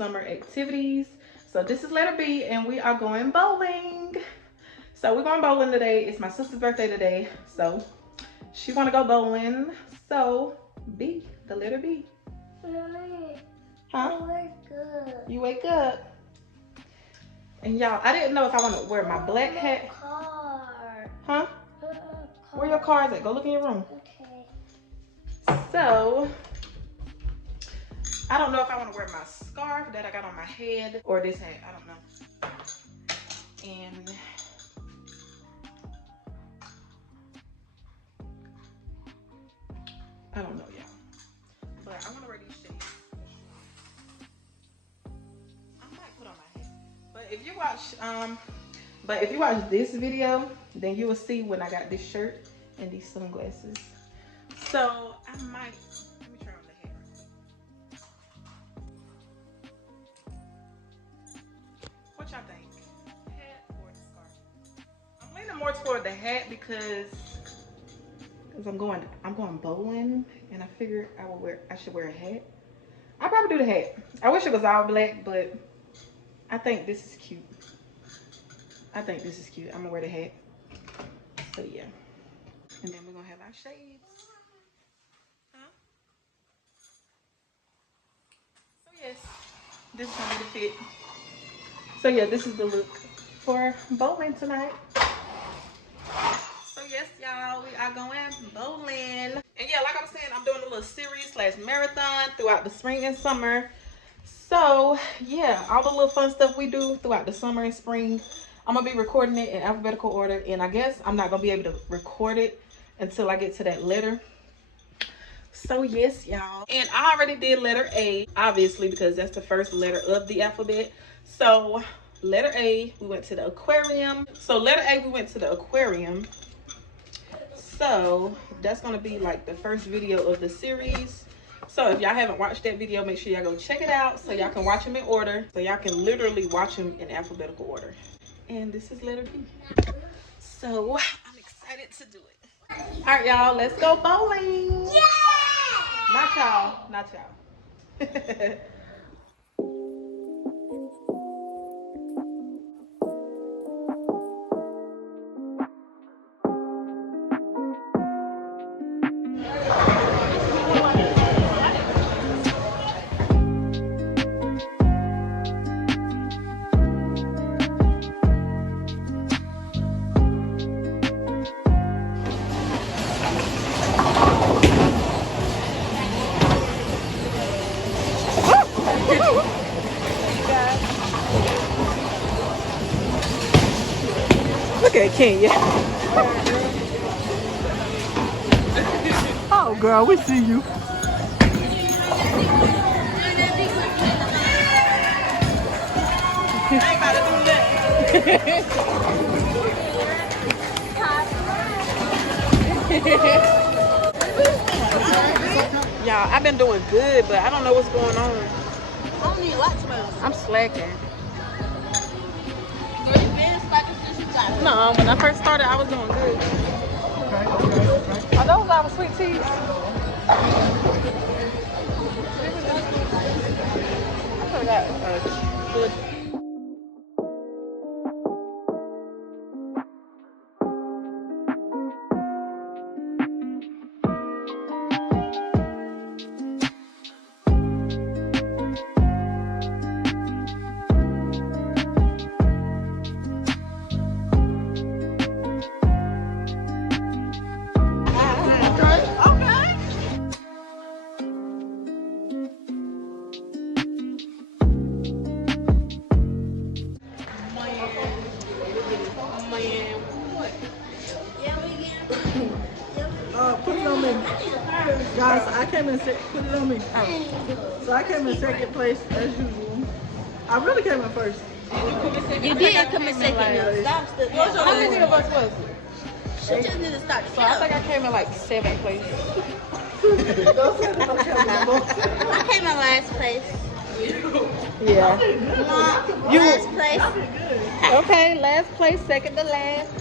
summer activities. So this is letter B, and we are going bowling. So we're going bowling today. It's my sister's birthday today, so she want to go bowling. So B, the letter B. Mommy, Huh? I wake up. You wake up. And y'all, I didn't know if I want to wear my black hat. Car. Huh? Where your car's at? Go look in your room. Okay. So, I don't know if I want to wear my scarf that I got on my head or this hat. I don't know. And I don't know, y'all. But I want to wear these shades. I might put on my hat. But if you watch this video, then you will see when I got this shirt and these sunglasses. So I might, let me turn on the hat. What y'all think? Hat or the scarf? I'm leaning more toward the hat because I'm going bowling, and I figured I should wear a hat. I'll probably do the hat. I wish it was all black, but I think this is cute. I'm gonna wear the hat. So yeah. And then we're gonna have our shades. Huh? So yes, this is gonna be the fit. So yeah, this is the look for bowling tonight. So yes, y'all, we are going bowling. And yeah, like I was saying, I'm doing a little series / marathon throughout the spring and summer. So yeah, all the little fun stuff we do throughout the summer and spring, I'm gonna be recording it in alphabetical order. And I guess I'm not gonna be able to record it until I get to that letter. So yes, y'all. And I already did letter A, obviously, because that's the first letter of the alphabet. So letter A, we went to the aquarium. So letter A, we went to the aquarium. So that's gonna be like the first video of the series. So if y'all haven't watched that video, make sure y'all go check it out so y'all can watch them in order. So y'all can literally watch them in alphabetical order. And this is letter B. So I'm excited to do it. All right, y'all, let's go bowling. Yeah! Not y'all, not y'all. Look at Kenya. Oh, girl, we see you. I ain't about to do that. Y'all, I've been doing good, but I don't know what's going on. I don't need lots of I'm slacking. Girl, you been slacking since you got No, when I first started, I was doing good. Are those our sweet teas? I forgot good. Put it on me. Guys, I came in second. Put it on me. So I came in second place as usual. I really came in first. You did come in second. Stop. How many of us was it? She just need to start So I think I came in like 7th place. I came in last place. Yeah. Last place. Okay, last place, second to last.